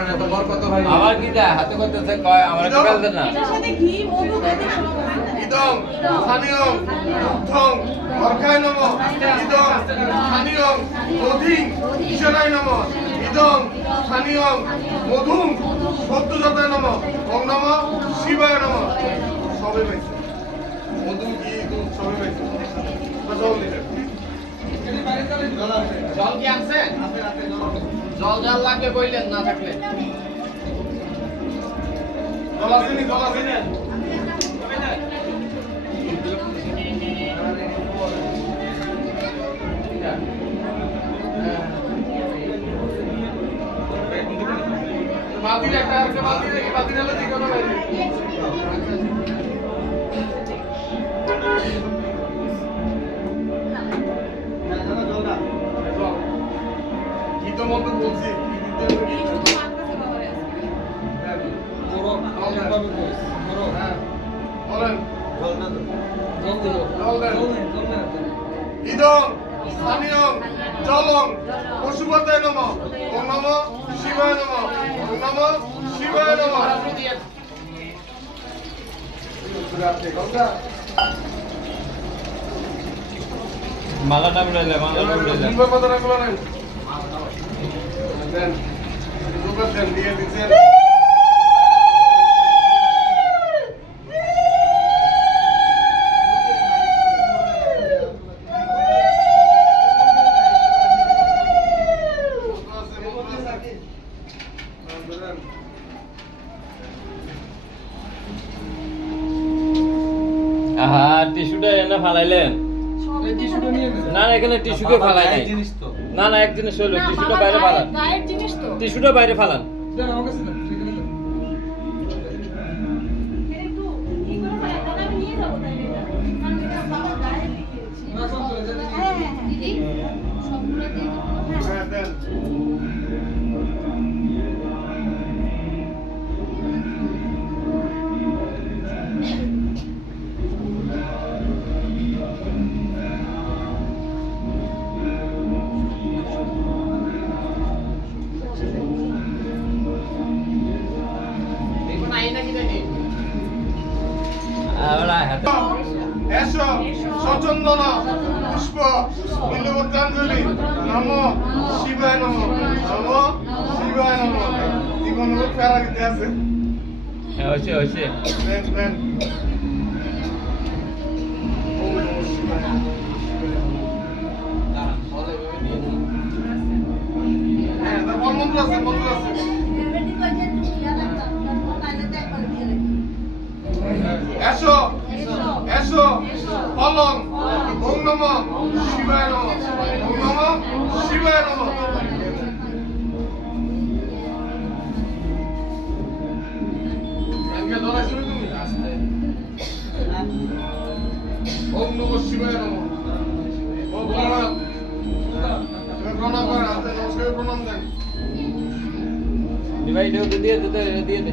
করেন এত বরকত আমার কি দেয় হাতে করতেছে কয় আমার কি ফেলতে না? এটার সাথে ঘি মধু দধি ইদং স্থানীয় দুগ্ধং অর্ঘায় নম ইদং স্থানীয় দধিং ঈশ্বরায় নম ইদং স্থানীয় মধুং সত্যজাতায় নম ওম নম শিবায় নম। সবে পাইছে মধু ঘি দুধ সবে পাইছে জল দিলেন। জল কি আনছেন? জল। জল লাগবে কইলেন, না থাকলে। জল আসেনি জল আসেনি বালতি একটা দেখি বালতি ঢালে দিকে জল দেন ইদং স্থানীয় জলং পশুপতায় নম ওম নম শিবায় নম ওম নম শিবায় নম মালাটা উড়াইলে মালাটা উড়াইলে দিয়ে দিচ্ছেন আহা টিস্যুটা এনে ফালাইলেন। তো না না এখানে টিস্যুকে ফালাই নাই। না না একদিনে জিনিস হলো না, টিস্যুটা বাইরে ফালান। গায়ের- গায়ের জিনিস তো। টিস্যুটা বাইরে ফালান। একটু সচন্দন পুষ্প বিল্লবত্রাঞ্জলি নম শিবায় নম নম শিবায় নম। জীবন ফেরা দিতে আছে। হ্যাঁ হয়েছে হয়েছে। হ্যাঁ তারপর মন্ত্র আছে মন্ত্র আছে। এসো ফলং ওম নম শিবায় নম ওম নম শিবায় নম। ওম নম শিবায় নম। ও প্রণাম। তুমি প্রণাম করেন হাতে নমস্কার প্রণাম দেন। ভাই দিয়ে দে দিয়ে দে।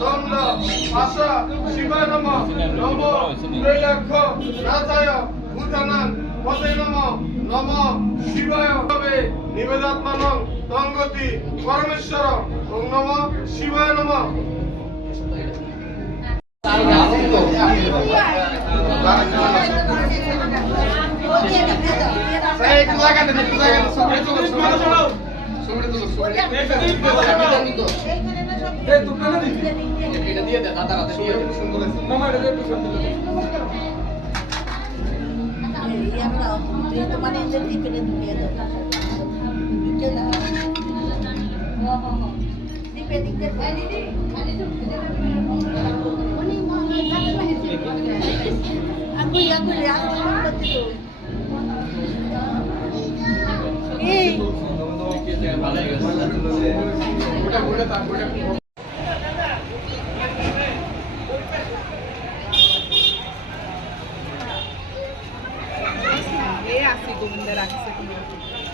দণ্ড ভাষা শিবায় নম নম ত্রৈলাক্ষ নাথায় ভূতানাং পদে নম নম শিবায় তবে নিবেদাত্মানং তঙ্গতি পরমেশ্বর ওম নম শিবায় নম। লাগাতে লাগাতে সবরে তো সবরে তো সবরে এটা দিয়ে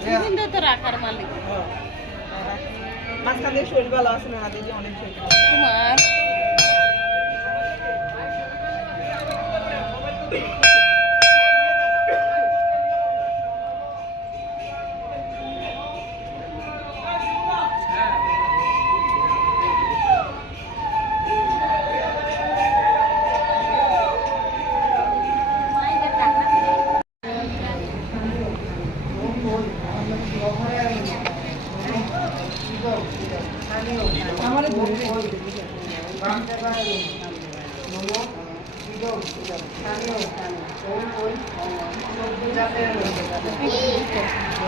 গোবিন্দ তো রাখার মালিক মাঝখান দিয়ে শরীর ভালো আছে না দিদি অনেক শরীর। তোমার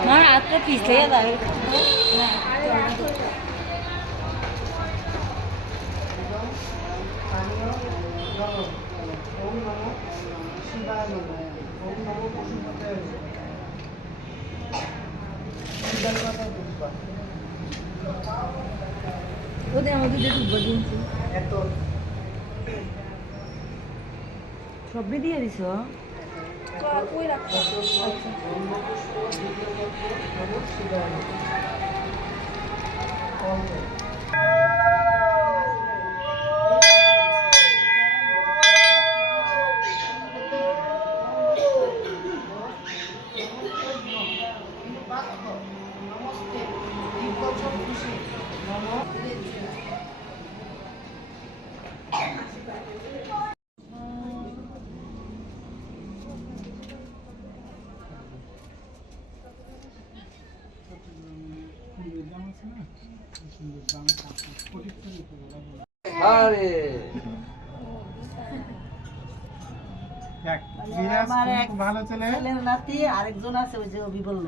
আমার হাতটা পিছলে যায় ওদের আমাদের যে ডুববা এত। সবই দিয়ে দিছ? আরে আমার এক ছেলের নাতি আরেকজন আছে ওই যে অভি বলল।